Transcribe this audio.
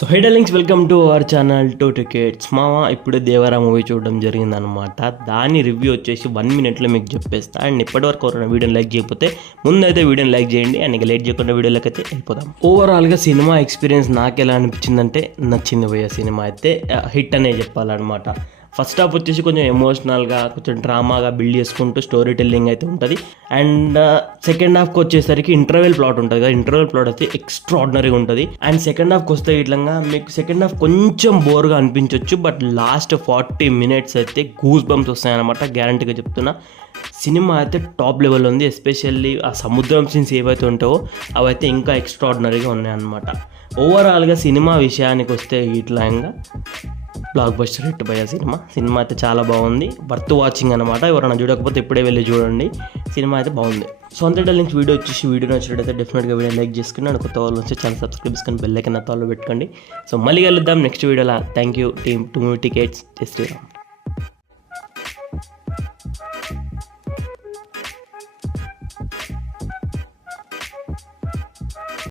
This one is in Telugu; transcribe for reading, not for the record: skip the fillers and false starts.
So high darlings, welcome to our channel two tickets. మామ ఇప్పుడే దేవరా మూవీ చూడడం జరిగిందనమాట. దాని రివ్యూ వచ్చేసి 1 minute మీకు చెప్పేస్తా. అండ్ ఇప్పటివరకు ఎవరైనా వీడియోని లైక్ చేయకపోతే ముందైతే వీడియోని లైక్ చేయండి. అండ్ ఇక లేట్ చేయకుండా వీడియోలోకి అయితే వెళ్ళిపోదాం. ఓవరాల్గా సినిమా ఎక్స్పీరియన్స్ నాకు ఎలా అనిపించిందంటే నచ్చింది పోయే సినిమా అయితే హిట్ అనే చెప్పాలన్నమాట. ఫస్ట్ హాఫ్ వచ్చేసి కొంచెం ఎమోషనల్గా కొంచెం డ్రామాగా బిల్డ్ చేసుకుంటూ స్టోరీ టెల్లింగ్ అయితే ఉంటుంది. అండ్ సెకండ్ హాఫ్కి వచ్చేసరికి ఇంటర్వెల్ ప్లాట్ ఉంటుంది కదా, ఇంటర్వెల్ ప్లాట్ అయితే ఎక్స్ట్రాడినరీగా ఉంటుంది. అండ్ సెకండ్ హాఫ్కి వస్తే ఇట్లా మీకు సెకండ్ హాఫ్ కొంచెం బోర్గా అనిపించవచ్చు, బట్ లాస్ట్ 40 minutes అయితే గూస్ బంప్స్ వస్తాయన్నమాట. గ్యారంటీగా చెప్తున్నా. సినిమా అయితే టాప్ లెవెల్ ఉంది. ఎస్పెషల్లీ ఆ సముద్రం సీన్స్ ఏవైతే ఉంటావో అవైతే ఇంకా ఎక్స్ట్రాడినరీగా ఉన్నాయన్నమాట. ఓవరాల్గా సినిమా విషయానికి వస్తే ఇట్లా బ్లాక్ బస్టర్ హిట్ పోయే సినిమా అయితే చాలా బాగుంది. వర్త్ వాచింగ్ అనమాట. ఎవరైనా చూడకపోతే ఇప్పుడే వెళ్ళి చూడండి. సినిమా అయితే బాగుంది. సో అంతే డార్లింగ్స్, వీడియో వచ్చేసి వీడియో నచ్చినట్టయితే డెఫినెట్గా వీడియో లైక్ చేసుకుని అండ్ కొత్త వాళ్ళు వచ్చి ఛానల్ సబ్స్క్రైబ్ చేసుకుని బెల్ ఐకాన్ తాలో పెట్టుకోండి. సో మళ్ళీ కలుద్దాం నెక్స్ట్ వీడియోలో. Thank you team 2 Tickets. జై శ్రీరామ్.